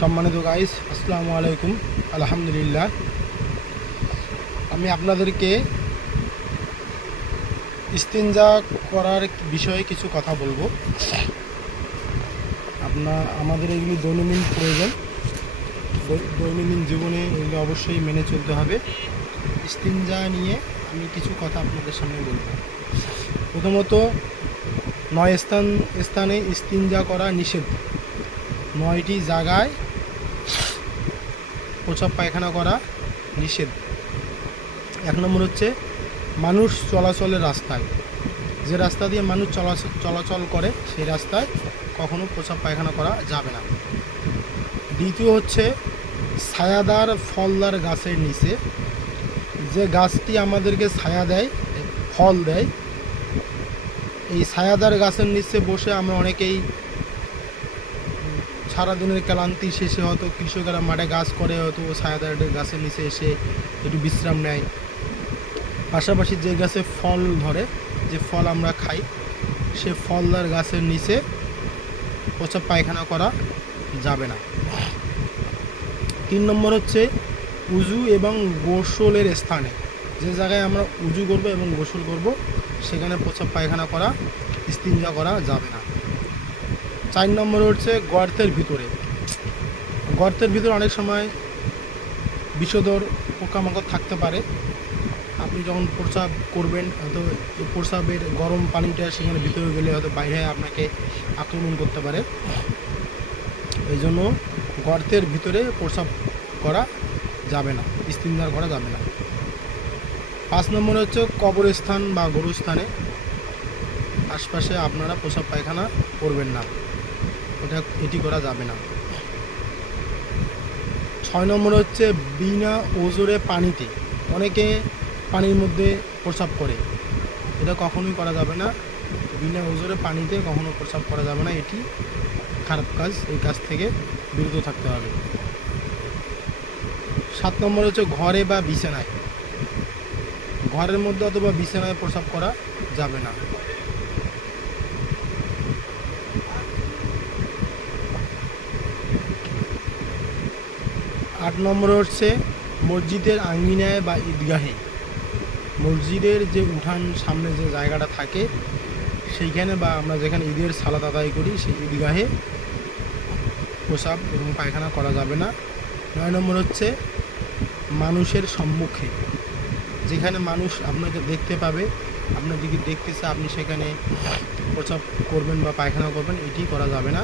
সম্মানিত গাইস, আসসালামু আলাইকুম। আলহামদুলিল্লাহ, আমি আপনাদেরকে ইস্তিনজা করার বিষয়ে কিছু কথা বলবো। আমাদের এগুলি দৈনন্দিন প্রয়োজন, দৈনন্দিন জীবনে এগুলো অবশ্যই মেনে চলতে হবে। ইস্তিনজা নিয়ে আমি কিছু কথা আপনাদের সামনে বলবো। প্রথমত, 9 স্থানে ইস্তিনজা করা নিষেধ। 9টি জায়গায় প্রস্রাব পায়খানা করা নিষেধ। 1 নম্বর হচ্ছে মানুষ চলাচলের রাস্তায়, যে রাস্তা দিয়ে মানুষ চলাচল করে সেই রাস্তায় কখনো প্রস্রাব পায়খানা করা যাবে না। দ্বিতীয় হচ্ছে ছায়াদার ফলদার গাছের নিচে, যে গাছটি আমাদেরকে ছায়া দেয়, ফল দেয়, এই ছায়াদার গাছের নিচে বসে আমরা অনেকেই সারাদিনের ক্লান্তি শেষে হয়তো কৃষকেরা মাঠে গাছ করে হয়তো ছায়াদার গাছের নিচে এসে একটু বিশ্রাম নেয়। পাশাপাশি যে গাছে ফল ধরে, যে ফল আমরা খাই, সে ফলদার গাছের নিচে প্রস্রাব পায়খানা করা যাবে না। 3 নম্বর হচ্ছে উজু এবং গোসলের স্থানে, যে জায়গায় আমরা উজু করব এবং গোসল করব সেখানে প্রস্রাব পায়খানা করা, ইস্তিনজা করা যাবে না। 4 নম্বর হচ্ছে গর্তের ভিতরে। গর্তের ভিতরে অনেক সময় বিষধর পোকামাকড় থাকতে পারে। আপনি যখন প্রস্রাব করবেন হয়তো প্রস্রাবের গরম পানিটা সেখানে ভিতরে গেলে হয়তো বাইরে আপনাকে আক্রমণ করতে পারে। এই জন্য গর্তের ভিতরে প্রস্রাব করা যাবে না, ইস্তিনজা করা যাবে না। 5 নম্বর হচ্ছে কবরস্থান বা গোরস্থানে আশপাশে আপনারা প্রস্রাব পায়খানা করবেন না, এটি করা যাবে না। 6 নম্বর হচ্ছে বিনা ওজরে পানিতে, অনেকে পানির মধ্যে প্রস্রাব করে, এটা কখনোই করা যাবে না। বিনা ওজরে পানিতে কখনো প্রস্রাব করা যাবে না, এটি খারাপ কাজ, এই কাজ থেকে বিরত থাকতে হবে। 7 নম্বর হচ্ছে ঘরে বা বিছানায়, ঘরের মধ্যে অথবা বিছানায় প্রস্রাব করা যাবে না। 8 নম্বর হচ্ছে মসজিদের আঙ্গিনায় বা ঈদগাহে, মসজিদের যে উঠান সামনে যে জায়গাটা থাকে সেইখানে বা আমরা যেখানে ঈদের সালাত আদায় করি সেই ঈদগাহে প্রস্রাব এবং পায়খানা করা যাবে না। 9 নম্বর হচ্ছে মানুষের সম্মুখে, যেখানে মানুষ আপনাকে দেখতে পাবে, আপনার দিকে দেখতেছে, আপনি সেখানে প্রস্রাব করবেন বা পায়খানা করবেন, এটি করা যাবে না।